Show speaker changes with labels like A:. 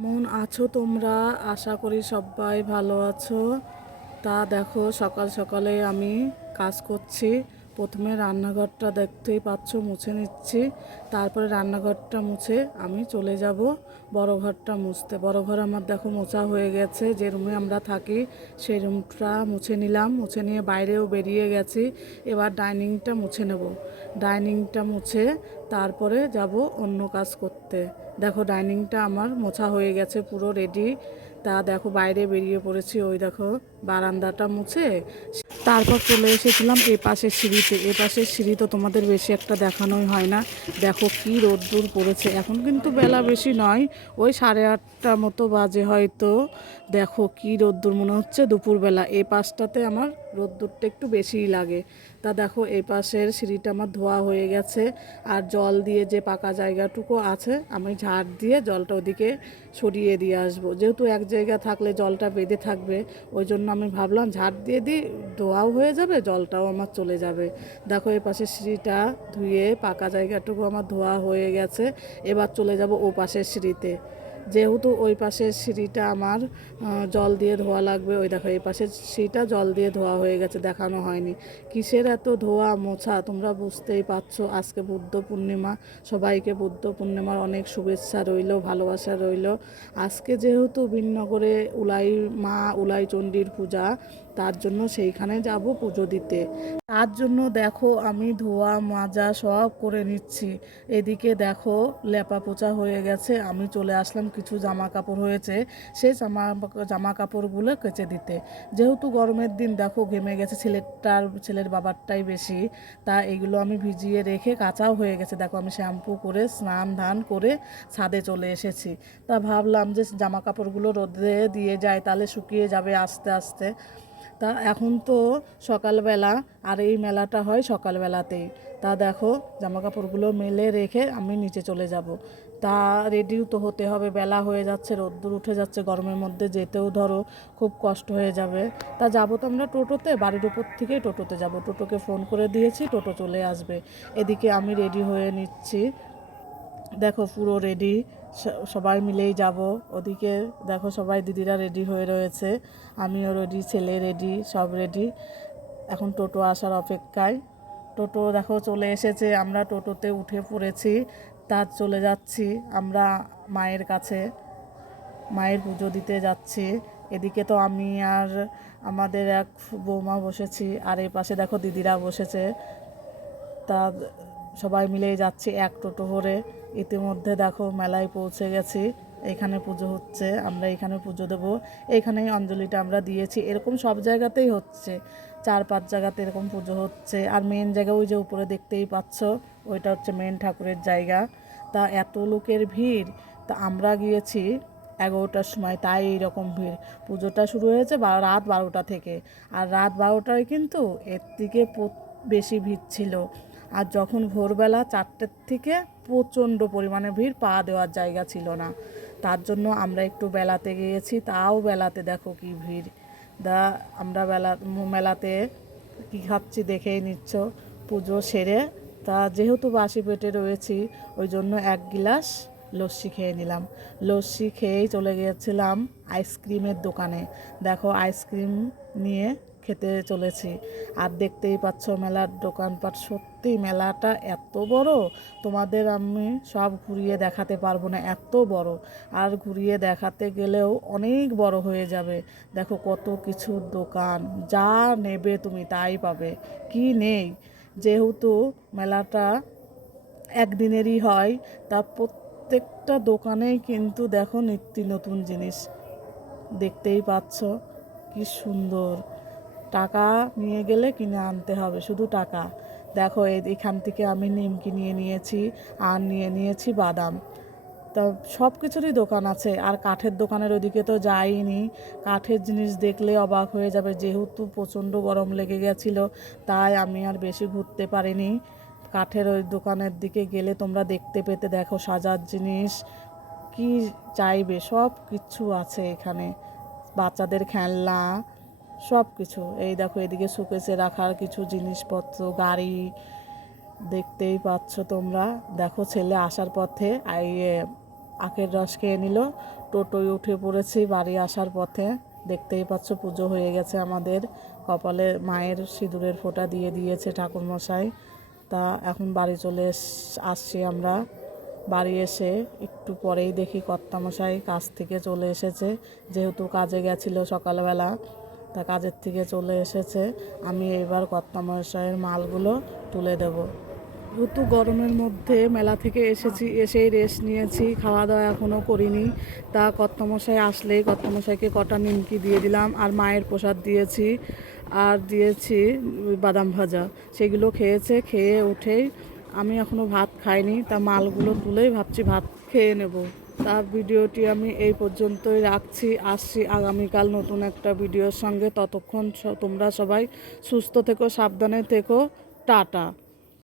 A: কেমন আছো তোমরা? আশা করি সবাই ভালো আছো। তা দেখো, সকাল সকালে আমি কাজ করছি। প্রথমে রান্নাঘরটা দেখতেই পাচ্ছ, মুছে নিচ্ছি। তারপরে রান্নাঘরটা মুছে আমি চলে যাব বড় ঘরটা মুছতে। বড় ঘর আমার দেখো মোছা হয়ে গেছে, যে রুমে আমরা থাকি সেই রুমটা মুছে নিলাম। মুছে নিয়ে বাইরেও বেরিয়ে গেছি। এবার ডাইনিংটা মুছে নেব। ডাইনিংটা মুছে তারপরে যাব অন্য কাজ করতে। দেখো ডাইনিংটা আমার মোছা হয়ে গেছে পুরো রেডি তা দেখো বাইরে বেরিয়ে পড়েছি, ওই দেখো বারান্দাটা মুছে। তারপর চলে এসেছিলাম এ পাশের সিঁড়িতে। এ পাশের সিঁড়ি তো তোমাদের বেশি একটা দেখানোই হয় না। দেখো কি রোদ্দুর পড়েছে। এখন কিন্তু বেলা বেশি নয়, ওই সাড়ে আটটা মতো বাজে হয়তো। দেখো কি রোদ্দুর মনে হচ্ছে দুপুরবেলা। এই পাশটাতে আমার রোদ্দুরটা একটু বেশিই লাগে। তা দেখো এই পাশের সিঁড়িটা আমার ধোয়া হয়ে গেছে। আর জল দিয়ে যে পাকা জায়গাটুকু আছে, আমি ঝাড় দিয়ে জলটা ওদিকে সরিয়ে দিয়ে আসব। যেহেতু এক জায়গা থাকলে জলটা বেঁধে থাকবে। ওই জন্য আমি ভাবলাম ঝাড় দিয়ে দিই, ধোয়াও হয়ে যাবে, জলটাও আমার চলে যাবে। দেখো এ পাশের সিঁড়িটা ধুয়ে পাকা জায়গাটুকু আমার ধোয়া হয়ে গেছে, এবার চলে যাব ও পাশের সিঁড়িতে। যেহেতু ওই পাশের সিঁড়িটা আমার জল দিয়ে ধোয়া লাগবে, ওই দেখো এই পাশের সিঁড়িটা জল দিয়ে ধোয়া হয়ে গেছে, দেখানো হয়নি। কিসের এত ধোয়া মোছা? তোমরা বুঝতেই পারছ, আজকে বুদ্ধ পূর্ণিমা, সবাইকে বুদ্ধ পূর্ণিমার অনেক শুভেচ্ছা রইল, ভালোবাসা রইল। আজকে যেহেতু বিনগরে উলাই মা, উলাই চণ্ডীর পূজা তার জন্য সেইখানে যাব পুজো দিতে। তার জন্য দেখো আমি ধোয়া, মাজা সব করে নিচ্ছি। এদিকে দেখো লেপা পোচা হয়ে গেছে। আমি চলে আসলাম, কিছু জামা কাপড় হয়েছে সেই জামা জামা কাপড়গুলো কেচে দিতে। যেহেতু গরমের দিন, দেখো ঘেমে গেছে ছেলেটার, ছেলের বাবারটাই বেশি। তা এগুলো আমি ভিজিয়ে রেখে কাঁচাও হয়ে গেছে। দেখো আমি শ্যাম্পু করে, স্নান ধান করে ছাদে চলে এসেছি। তা ভাবলাম যে জামা কাপড়গুলো রোদে দিয়ে যায়, তাহলে শুকিয়ে যাবে আস্তে আস্তে। তা এখন তো সকালবেলা, আর এই মেলাটা হয় সকালবেলাতেই। তা দেখো জামা কাপড়গুলো মেলে রেখে আমি নিচে চলে যাব। তা রেডিও তো হতে হবে, বেলা হয়ে যাচ্ছে, রোদ্দুর উঠে যাচ্ছে, গরমের মধ্যে যেতেও ধরো খুব কষ্ট হয়ে যাবে। তা যাব তো আমরা টোটোতে, বাড়ির উপর থেকেই টোটোতে যাব। টোটোকে ফোন করে দিয়েছি, টোটো চলে আসবে। এদিকে আমি রেডি হয়ে নিচ্ছি। দেখো পুরো রেডি সবাই মিলেই যাব। ওদিকে দেখো সবাই দিদিরা রেডি হয়ে রয়েছে। আমিও রেডি ছেলে রেডি সব রেডি এখন টোটো আসার অপেক্ষায়। টোটো দেখো চলে এসেছে, আমরা টোটোতে উঠে পড়েছি, তার চলে যাচ্ছি আমরা মায়ের কাছে। মায়ের পুজো দিতে যাচ্ছি। এদিকে তো আমি আর আমাদের এক বৌমা বসেছি, আর এই পাশে দেখো দিদিরা বসেছে। তা সবাই মিলেই যাচ্ছি এক টোটো করে। ইতিমধ্যে দেখো মেলায় পৌঁছে গেছি। এখানে পুজো হচ্ছে, আমরা এখানে পুজো দেবো। এইখানেই অঞ্জলিটা আমরা দিয়েছি। এরকম সব জায়গাতেই হচ্ছে। চার পাঁচ জায়গাতে এরকম পুজো হচ্ছে। আর মেন জায়গা ওই যে উপরে দেখতেই পাচ্ছ, ওইটা হচ্ছে মেন ঠাকুরের জায়গা। তা এত লোকের ভিড়, তা আমরা গিয়েছি এগারোটার সময়, তাই এইরকম ভিড়। পুজোটা শুরু হয়েছে রাত বারোটা থেকে। আর রাত বারোটায় কিন্তু এর থেকে বেশি ভিড় ছিল। আর যখন ভোরবেলা চারটের থেকে প্রচণ্ড পরিমাণে ভিড়, পা দেওয়ার জায়গা ছিল না। তার জন্য আমরা একটু বেলাতে গিয়েছি। তাও বেলাতে দেখো কি ভিড়। দা, আমরা বেলা, মেলাতে কী খাচ্ছি দেখেই নিচ্ছ। পুজো সেরে, তা যেহেতু বাসি পেটে রয়েছি, ওই জন্য এক গিলাস লস্যি খেয়ে নিলাম। লস্যি খেয়েই চলে গিয়েছিলাম আইসক্রিমের দোকানে। দেখো আইসক্রিম নিয়ে খেতে চলেছি। আর দেখতেই পাচ্ছ মেলার দোকানপাট। সত্যি মেলাটা এত বড়, তোমাদের আমি সব ঘুরিয়ে দেখাতে পারব না, এত বড়। আর ঘুরিয়ে দেখাতে গেলেও অনেক বড় হয়ে যাবে। দেখো কত কিছু দোকান, যা নেবে তুমি তাই পাবে। কি নেই? যেহেতু মেলাটা একদিনেরই হয়, তা প্রত্যেকটা দোকানেই কিন্তু দেখো নিত্য নতুন জিনিস। দেখতেই পাচ্ছ কি সুন্দর। টাকা নিয়ে গেলে কিনে আনতে হবে, শুধু টাকা। দেখো এখান থেকে আমি নিমকি নিয়ে নিয়েছি, আর নিয়ে নিয়েছি বাদাম। তা সব কিছুরই দোকান আছে, আর কাঠের দোকানের ওদিকে তো যাইনি। কাঠের জিনিস দেখলে অবাক হয়ে যাবে, যেহেতু প্রচণ্ড গরম লেগে গেছিল, তাই আমি আর বেশি ঘুরতে পারিনি। কাঠের ওই দোকানের দিকে গেলে তোমরা দেখতে পেতে দেখো সাজার জিনিস, কি চাইবে? সব কিছু আছে এখানে। বাচ্চাদের খেলনা সব কিছু এই দেখো, এদিকে শোকেসে রাখার কিছু জিনিসপত্র, গাড়ি দেখতেই পাচ্ছ তোমরা। দেখো, ছেলে আসার পথে আই আখের রস খেয়ে নিল। টোটোয় উঠে পড়েছি বাড়ি আসার পথে। দেখতেই পাচ্ছ, পুজো হয়ে গেছে আমাদের। কপালে মায়ের সিঁদুরের ফোঁটা দিয়ে দিয়েছে ঠাকুরমশাই। তা এখন বাড়ি চলে আসছি আমরা। বাড়ি এসে একটু পরেই দেখি কর্তামশাই কাজ থেকে চলে এসেছে। যেহেতু কাজে গেছিল সকালবেলা তা কাজের থেকে চলে এসেছে, আমি এবার কর্তামশাইয়ের মালগুলো তুলে দেব। যেহেতু গরমের মধ্যে মেলা থেকে এসেছি, এসেই রেস্ট নিয়েছি খাওয়া দাওয়া এখনও করিনি। তা কর্তামশাই আসলেই, কর্তামশাইকে কটা নিমকি দিয়ে দিলাম, আর মায়ের প্রসাদ দিয়েছি, আর দিয়েছি বাদাম ভাজা। সেগুলো খেয়েছে, খেয়ে উঠেই আমি এখনও ভাত খাইনি, তা মালগুলো তুলেই ভাবছি ভাত খেয়ে নেব। তা ভিডিওটি আমি এই পর্যন্তই রাখছি। আসছি আগামীকাল নতুন একটা ভিডিওর সঙ্গে। ততক্ষণ তোমরা সবাই সুস্থ থেকো, সাবধানে থেকো। টাটা।